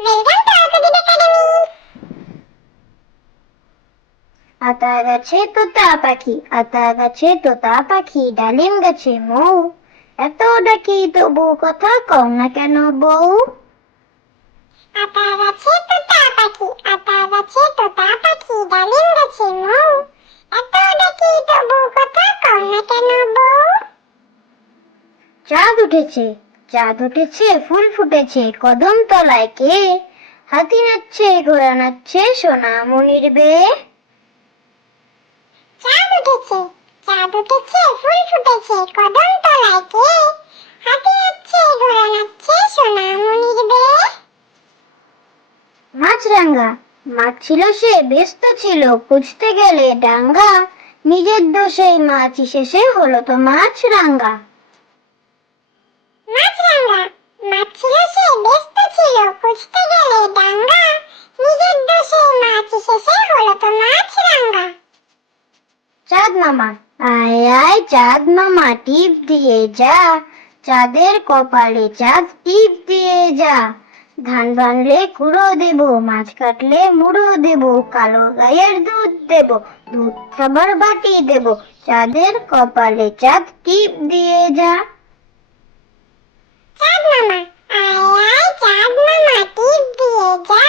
Welcome to আকুদিন academy. আতা গাছে তোতা পাখি, আতা গাছে তোতা পাখি, ডালিম গাছে মৌ, এত ডাকি তবু কথা কও না কেন বউ? আতা গাছে তোতা পাখি, আতা গাছে তোতা পাখি, ডালিম গাছে মৌ, এত ডাকি তবু কথা কও না কেন বউ? চাঁদ উঠেছে, চাঁদ উঠেছে, ফুল ফুটেছে, কদম তলায় কে? হাতি নাচছে, ঘোড়া নাচছে, সোনা মনির বেয়ে। চাঁদ উঠেছে, চাঁদ উঠেছে, ফুল ফুটেছে, কদম তলায় কে? হাতি নাচছে, ঘোড়া নাচছে, সোনা মনির বেয়ে। মাছরাঙা, মাছ ছিল সে ব্যস্ত ছিল, খুঁজতে গেলে ডাঙ্গা, নিজের দোষেই মাছ শেষে হলো তো মাছরাঙা। মাছরাঙা, মাছ ছিল সে ব্যস্ত ছিল, খুঁজতে গেলে ডাঙ্গা, নিজের দোষেই মাছ শেষে হলো তো মাছরাঙা। চাঁদ মামা, আয় আয় চাঁদ মামা, টিপ দিয়ে যা, চাঁদের কপালে চাঁদ টিপ দিয়ে যা। ধান ভাঙলে কুড়ো দেব, মাছ কাটলে মুড়ো দেব, কালো গায়ের দুধ দেব, দুধ খাবার বাটি দেব, চাঁদের কপালে চাঁদ টিপ দিয়ে যা। চাঁদ মামা, আয় আয় চাঁদ মামা, টিপ দিয়ে যা,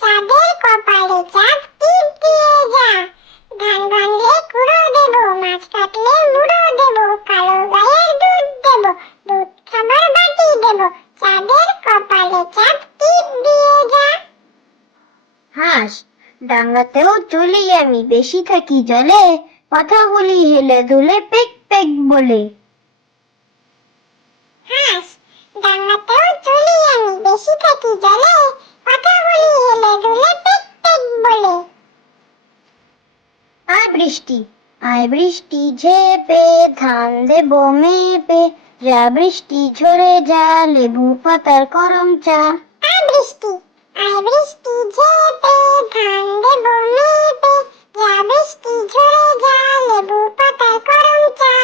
চাঁদের কপালে চাঁদ টিপ দিয়ে যা। ধান ভাঙলে কুড়ো দেব, মাছ কাটলে মুড়ো দেব, কালো গায়ের দুধ দেব, দুধ খাবার বাটি দেব, চাঁদের কপালে চাঁদ টিপ দিয়ে যা। হাঁস, ডাঙ্গাতেও চলি আমি, বেশি থাকি জলে, কথা বলি হেলে দুলে পেক পেক বলে। হাঁস, ডাঙ্গাতেও চলি আমি, বেশি থাকি জলে, কথা বলি হেলে দুলে পেক পেক বলে। আয় বৃষ্টি, আয় বৃষ্টি ঝেপে, ধান দেব মেপে, যা বৃষ্টি ঝরে যা, লেবু পাতার করম চা। আয় বৃষ্টি, আয় বৃষ্টি ঝেপে, ধান দেব মেপে, যা বৃষ্টি ঝরে যা, লেবু পাতার করম চা।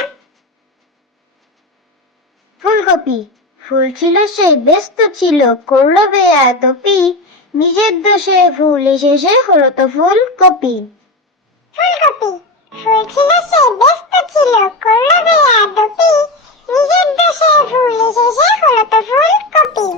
ফুলকপি, ফুল ছিল সে ব্যস্ত ছিল, করলো বেয়াদপি, নিজের দোষে ফুল এসেছে হলো তো ফুলকপি। ফুলকপি, ফুল ছিল সে ব্যস্ত ছিল, করলো বেয়াদপি, নিজের দোষে ফুল এসেছে হলো তো ফুলকপি।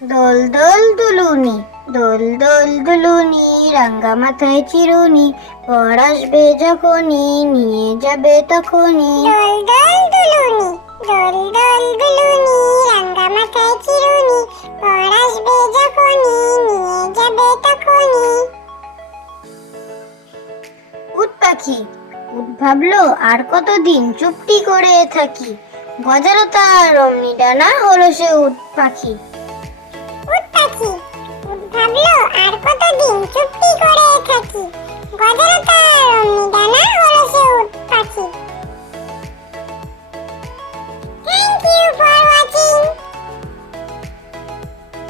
দোল দোল দুলুনি, দোল দোল দুলুনি, রাঙ্গা মাথায় চিরুনি, পর আসবে যখনই, নিয়ে যাবে তখনই। দোল দোল দুলুনি, দোল দোল দুলুনি, রাঙ্গা মাথায় চিরুনি, পর আসবে যখনই, নিয়ে যাবে তখনই। উট পাখি, উট ভাবলো আর কতদিন চুপটি করে থাকি, গজালো তার অমনি ডানা, হলো সে উট পাখি। উট পাখি, উট ভাবলো আর কতদিন চুপটি করে থাকি, গজালো তার অমনি ডানা।